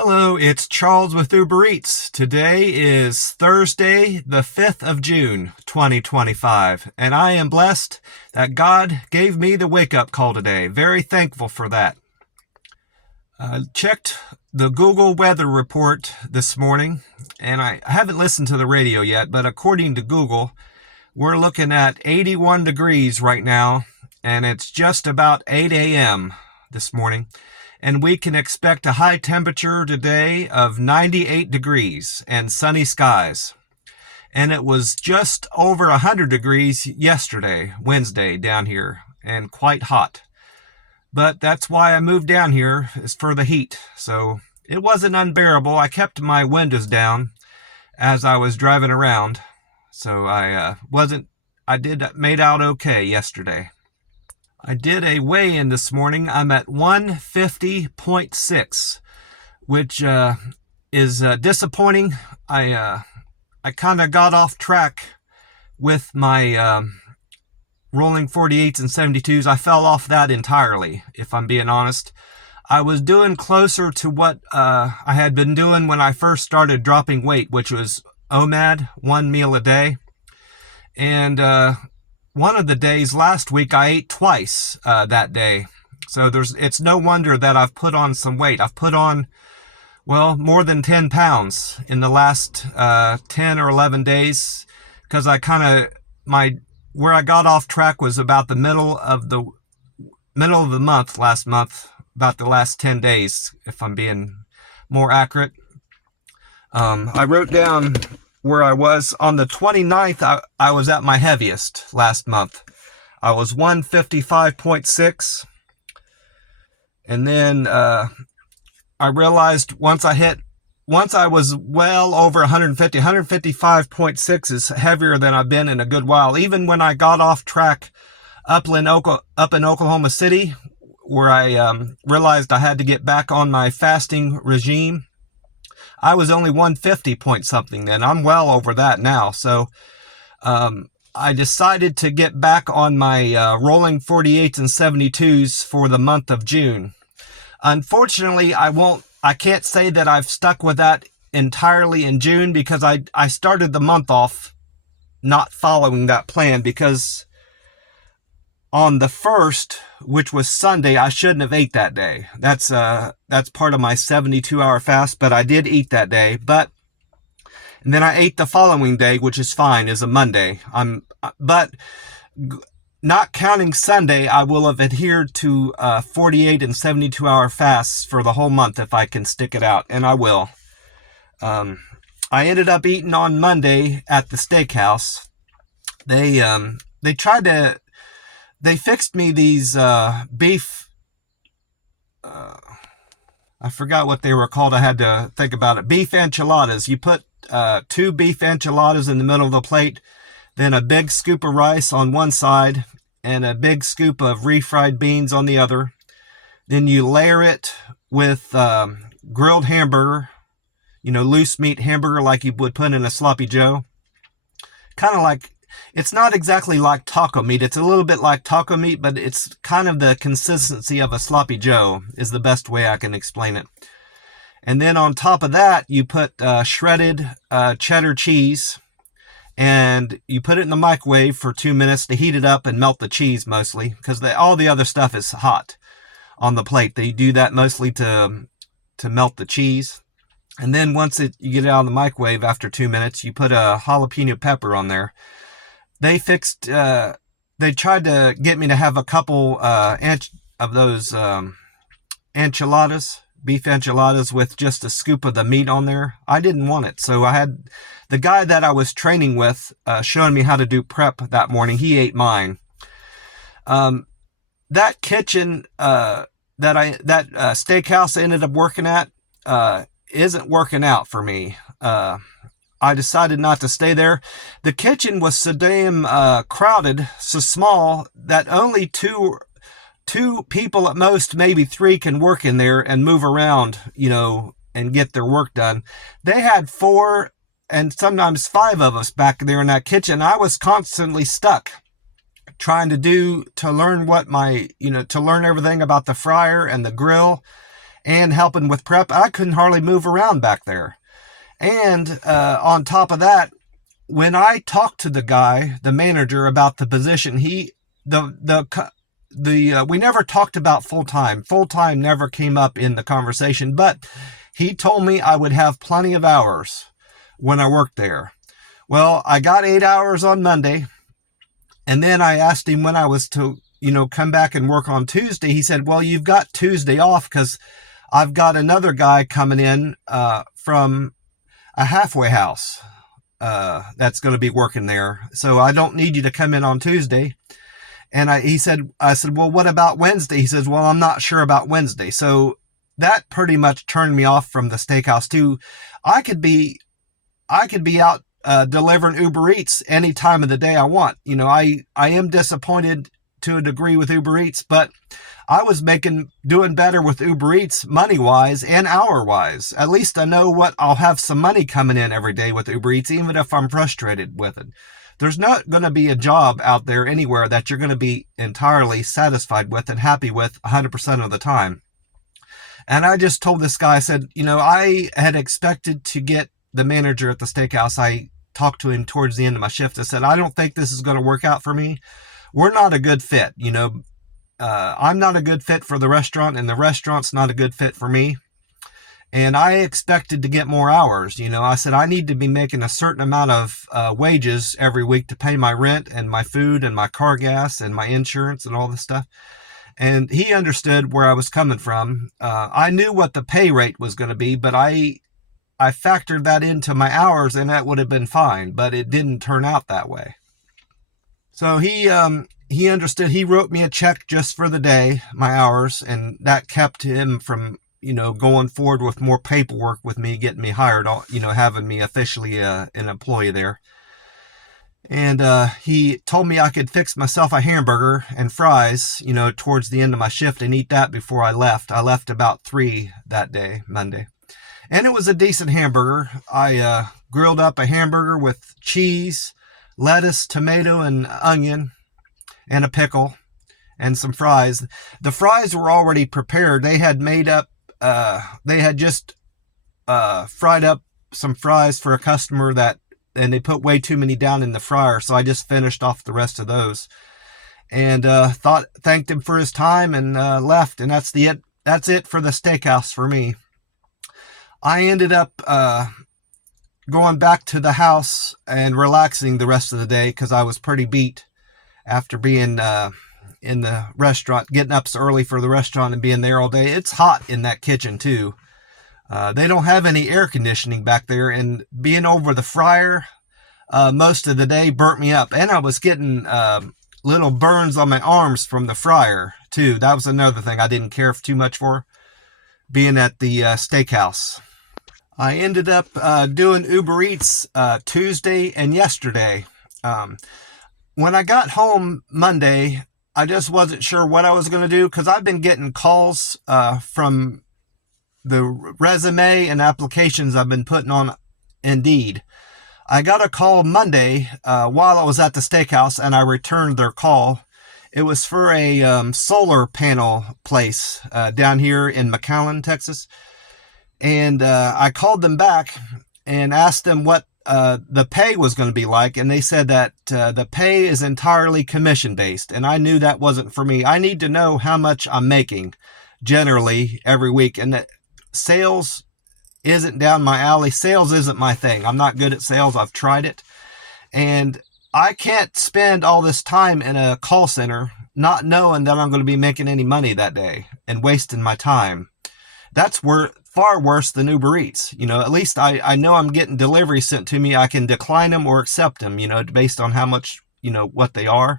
Hello, it's Charles with Uber Eats. Today is Thursday, the 5th of June, 2025, and I am blessed that God gave me the wake-up call today. Very thankful for that. I checked the Google weather report this morning, and I haven't listened to the radio yet, but according to Google, we're looking at 81 degrees right now, and it's just about 8 a.m. this morning. And we can expect a high temperature today of 98 degrees and sunny skies. And it was just over 100 degrees yesterday, Wednesday, down here, and quite hot. But that's why I moved down here, is for the heat. So it wasn't unbearable. I kept my windows down as I was driving around. So I made out okay yesterday. I did a weigh-in this morning. I'm at 150.6, which is disappointing. I kind of got off track with my rolling 48s and 72s. I fell off that entirely, if I'm being honest. I was doing closer to what I had been doing when I first started dropping weight, which was OMAD, one meal a day. And one of the days last week, I ate twice that day. So it's no wonder that I've put on some weight. I've put on, more than 10 pounds in the last 10 or 11 days, because where I got off track was about the middle of the month, last month, about the last 10 days, if I'm being more accurate. I wrote down where I was on the 29th. I was at my heaviest last month. I was 155.6. And then I realized once I was well over 150, 155.6 is heavier than I've been in a good while. Even when I got off track up in Oklahoma City, where I realized I had to get back on my fasting regime, I was only 150 point something then. I'm well over that now. So I decided to get back on my rolling 48s and 72s for the month of June. Unfortunately, I can't say that I've stuck with that entirely in June, because I started the month off not following that plan, because on the 1st, which was Sunday, I shouldn't have ate that day. That's part of my 72-hour fast, but I did eat that day. And then I ate the following day, which is fine, is a Monday. But not counting Sunday, I will have adhered to 48 and 72-hour fasts for the whole month if I can stick it out, and I will. I ended up eating on Monday at the steakhouse. They fixed me these beef, I forgot what they were called. I had to think about it. Beef enchiladas. You put 2 beef enchiladas in the middle of the plate, then a big scoop of rice on one side, and a big scoop of refried beans on the other. Then you layer it with grilled hamburger, loose meat hamburger like you would put in a sloppy joe. Kind of like, it's not exactly like taco meat. It's a little bit like taco meat, but it's kind of the consistency of a sloppy joe is the best way I can explain it. And then on top of that, you put shredded cheddar cheese, and you put it in the microwave for 2 minutes to heat it up and melt the cheese mostly, because all the other stuff is hot on the plate. They do that mostly to melt the cheese. And then once you get it out of the microwave after 2 minutes, you put a jalapeno pepper on there. They tried to get me to have a couple of those enchiladas, beef enchiladas with just a scoop of the meat on there. I didn't want it, so I had the guy that I was training with showing me how to do prep that morning. He ate mine. That kitchen that steakhouse I ended up working at isn't working out for me. I decided not to stay there. The kitchen was so damn crowded, so small, that only two people at most, maybe 3, can work in there and move around, and get their work done. They had 4 and sometimes 5 of us back there in that kitchen. I was constantly stuck trying to learn to learn everything about the fryer and the grill and helping with prep. I couldn't hardly move around back there. And on top of that, when I talked to the guy, the manager, about the position, we never talked about full time. Full time never came up in the conversation, but he told me I would have plenty of hours when I worked there. Well, I got 8 hours on Monday, and then I asked him when I was to, come back and work on Tuesday. He said, well, you've got Tuesday off because I've got another guy coming in from a halfway house that's going to be working there. So I don't need you to come in on Tuesday. And I said, well, what about Wednesday? He says, well, I'm not sure about Wednesday. So that pretty much turned me off from the steakhouse too. I could be out delivering Uber Eats any time of the day I want. I am disappointed to a degree with Uber Eats, but I was doing better with Uber Eats money-wise and hour-wise. At least I know I'll have some money coming in every day with Uber Eats, even if I'm frustrated with it. There's not going to be a job out there anywhere that you're going to be entirely satisfied with and happy with 100% of the time. And I just told this guy, I said, I had expected to get the manager at the steakhouse. I talked to him towards the end of my shift. I said, I don't think this is going to work out for me. We're not a good fit. I'm not a good fit for the restaurant, and the restaurant's not a good fit for me. And I expected to get more hours. I said, I need to be making a certain amount of wages every week to pay my rent and my food and my car gas and my insurance and all this stuff. And he understood where I was coming from. I knew what the pay rate was going to be, but I factored that into my hours, and that would have been fine, but it didn't turn out that way. So he understood. He wrote me a check just for the day, my hours, and that kept him from, going forward with more paperwork with me, getting me hired, having me officially an employee there. And he told me I could fix myself a hamburger and fries, towards the end of my shift and eat that before I left. I left about 3 that day, Monday. And it was a decent hamburger. I grilled up a hamburger with cheese, lettuce, tomato, and onion, and a pickle, and some fries. The fries were already prepared. They had just fried up some fries for a customer and they put way too many down in the fryer, so I just finished off the rest of those. And thanked him for his time and left, and that's it for the steakhouse for me. I ended up going back to the house and relaxing the rest of the day because I was pretty beat after being in the restaurant, getting up so early for the restaurant and being there all day. It's hot in that kitchen too. They don't have any air conditioning back there, and being over the fryer most of the day burnt me up. And I was getting little burns on my arms from the fryer too. That was another thing I didn't care too much for, being at the steakhouse. I ended up doing Uber Eats Tuesday and yesterday. When I got home Monday, I just wasn't sure what I was going to do because I've been getting calls from the resume and applications I've been putting on Indeed. I got a call Monday while I was at the steakhouse, and I returned their call. It was for a solar panel place down here in McAllen, Texas. And I called them back and asked them what the pay was going to be like. And they said that the pay is entirely commission-based. And I knew that wasn't for me. I need to know how much I'm making generally every week. And that sales isn't down my alley. Sales isn't my thing. I'm not good at sales. I've tried it. And I can't spend all this time in a call center not knowing that I'm going to be making any money that day and wasting my time. That's far worse than Uber Eats. At least I know I'm getting deliveries sent to me. I can decline them or accept them, based on how much, what they are.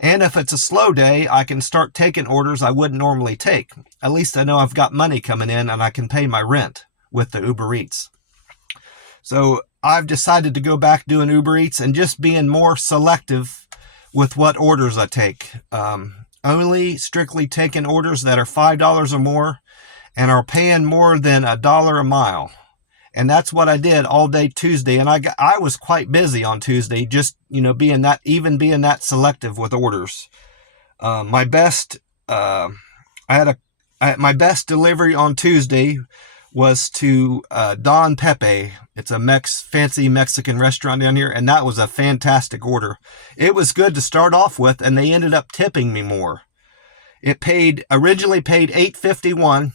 And if it's a slow day, I can start taking orders I wouldn't normally take. At least I know I've got money coming in and I can pay my rent with the Uber Eats. So I've decided to go back doing Uber Eats and just being more selective with what orders I take. Only strictly taking orders that are $5 or more and are paying more than $1 a mile. And that's what I did all day Tuesday. And I was quite busy on Tuesday, just, being that selective with orders. My best, I had My best delivery on Tuesday was to Don Pepe. It's a fancy Mexican restaurant down here, and that was a fantastic order. It was good to start off with, and they ended up tipping me more. It originally paid $8.51.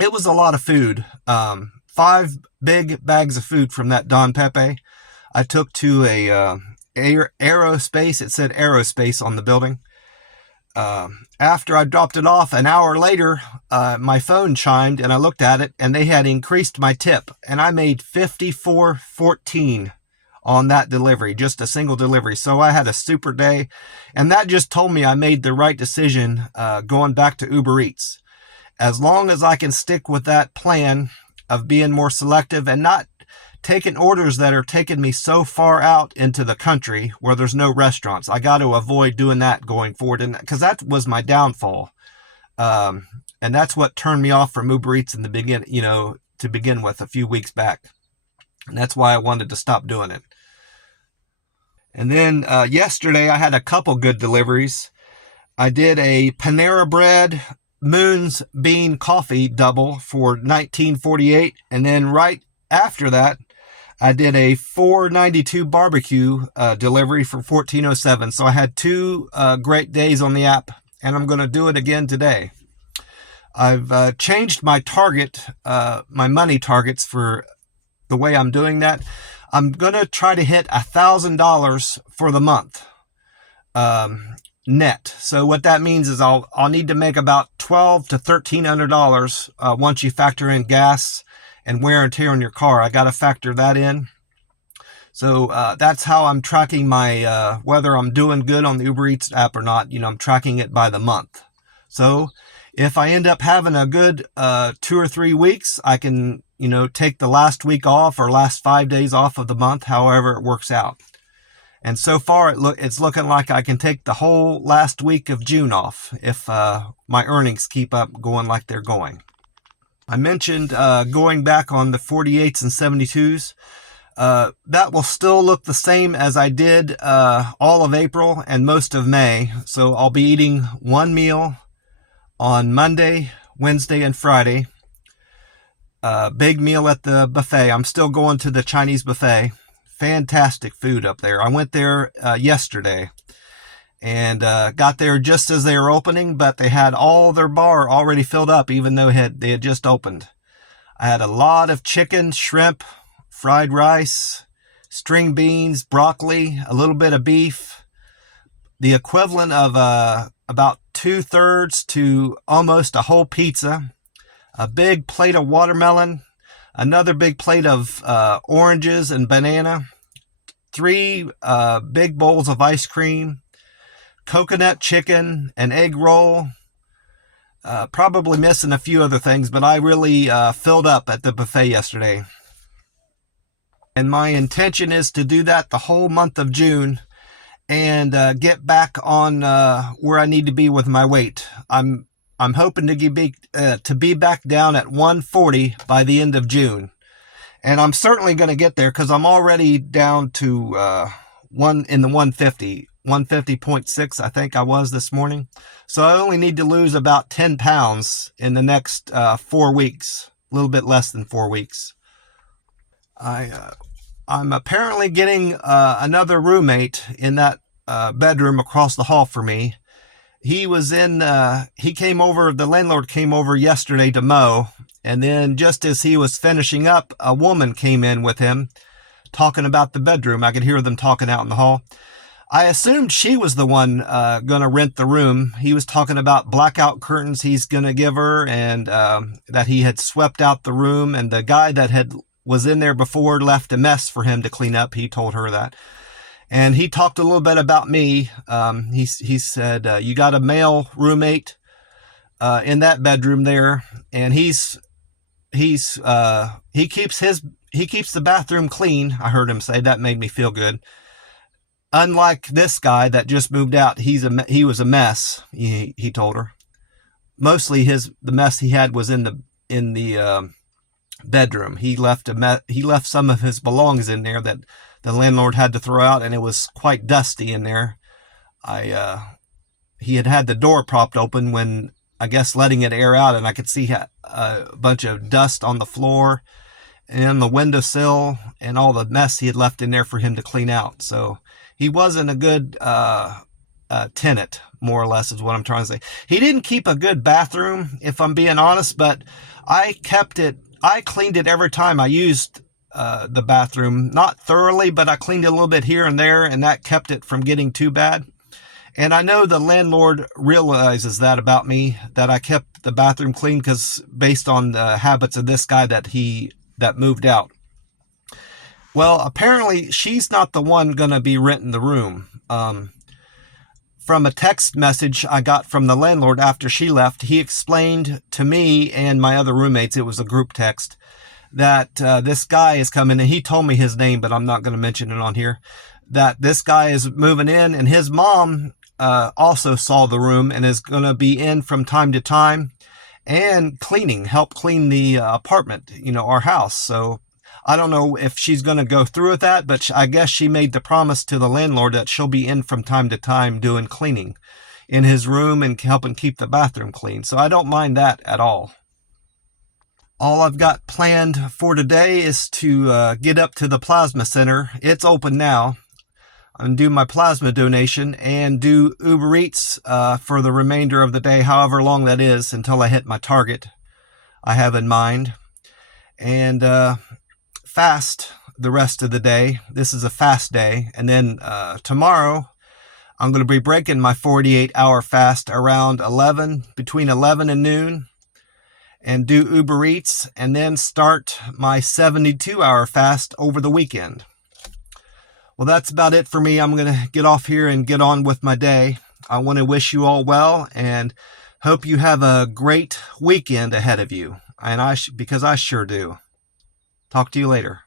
It was a lot of food. 5 big bags of food from that Don Pepe. I took to a aerospace. It said aerospace on the building. After I dropped it off, an hour later, my phone chimed and I looked at it, and they had increased my tip, and I made $54.14 on that delivery, just a single delivery. So I had a super day, and that just told me I made the right decision going back to Uber Eats. As long as I can stick with that plan of being more selective and not taking orders that are taking me so far out into the country where there's no restaurants. I got to avoid doing that going forward, and because that was my downfall, and that's what turned me off from Uber Eats in the beginning. To begin with, a few weeks back, and that's why I wanted to stop doing it. And then yesterday I had a couple good deliveries. I did a Panera Bread Moon's Bean Coffee double for $19.48, and then right after that, I did a $4.92 barbecue delivery for $14.07. So I had 2 great days on the app, and I'm going to do it again today. I've changed my my money targets for the way I'm doing that. I'm going to try to hit $1,000 for the month net. So what that means is I'll need to make about $1,200 to $1,300 once you factor in gas and wear and tear on your car. I got to factor that in. So that's how I'm tracking my whether I'm doing good on the Uber Eats app or not. I'm tracking it by the month. So if I end up having a good 2 or 3 weeks, I can take the last week off or last 5 days off of the month, however it works out. And so far it's looking like I can take the whole last week of June off if my earnings keep up going like they're going. I mentioned going back on the 48s and 72s. That will still look the same as I did all of April and most of May. So I'll be eating one meal on Monday, Wednesday, and Friday. Big meal at the buffet. I'm still going to the Chinese buffet. Fantastic food up there. I went there yesterday and got there just as they were opening, but they had all their bar already filled up, even though they had just opened. I had a lot of chicken, shrimp, fried rice, string beans, broccoli, a little bit of beef, the equivalent of about 2/3 to almost a whole pizza, a big plate of watermelon, another big plate of oranges and banana, 3 big bowls of ice cream, coconut chicken, an egg roll, probably missing a few other things, but I really filled up at the buffet yesterday. And my intention is to do that the whole month of June and get back on where I need to be with my weight. I'm hoping to be back down at 140 by the end of June. And I'm certainly going to get there because I'm already down to in the 150. 150.6 I think I was this morning. So I only need to lose about 10 pounds in the next 4 weeks. A little bit less than 4 weeks. I'm apparently getting another roommate in that bedroom across the hall for me. The landlord came over yesterday to mow, and then just as he was finishing up, a woman came in with him talking about the bedroom. I could hear them talking out in the hall. I assumed she was the one going to rent the room. He was talking about blackout curtains he's going to give her, and that he had swept out the room, and the guy that was in there before left a mess for him to clean up. He told her that. And he talked a little bit about me. He said, you got a male roommate in that bedroom there, and he keeps the bathroom clean. I heard him say. That made me feel good. Unlike this guy that just moved out, he was a mess. He told her. Mostly the mess he had was in the bedroom. He left some of his belongings in there that the landlord had to throw out, and it was quite dusty in there. He had the door propped open when I guess, letting it air out, and I could see a bunch of dust on the floor and the windowsill and all the mess he had left in there for him to clean out. So he wasn't a good tenant, more or less, is what I'm trying to say. He didn't keep a good bathroom, if I'm being honest, but I cleaned it every time I used the bathroom. Not thoroughly, but I cleaned it a little bit here and there, and that kept it from getting too bad. And I know the landlord realizes that about me, that I kept the bathroom clean, because based on the habits of this guy that moved out. Well, apparently she's not the one going to be renting the room. From a text message I got from the landlord after she left, he explained to me and my other roommates, it was a group text, that this guy is coming, and he told me his name, but I'm not going to mention it on here, that this guy is moving in, and his mom also saw the room and is going to be in from time to time and help clean the apartment, our house. So I don't know if she's going to go through with that, but I guess she made the promise to the landlord that she'll be in from time to time doing cleaning in his room and helping keep the bathroom clean. So I don't mind that at all. All I've got planned for today is to get up to the plasma center. It's open now. And do my plasma donation and do Uber Eats for the remainder of the day, however long that is, until I hit my target I have in mind. And fast the rest of the day. This is a fast day. And then tomorrow, I'm going to be breaking my 48-hour fast around between 11 and noon, and do Uber Eats, and then start my 72-hour fast over the weekend. Well, that's about it for me. I'm going to get off here and get on with my day. I want to wish you all well and hope you have a great weekend ahead of you. And because I sure do. Talk to you later.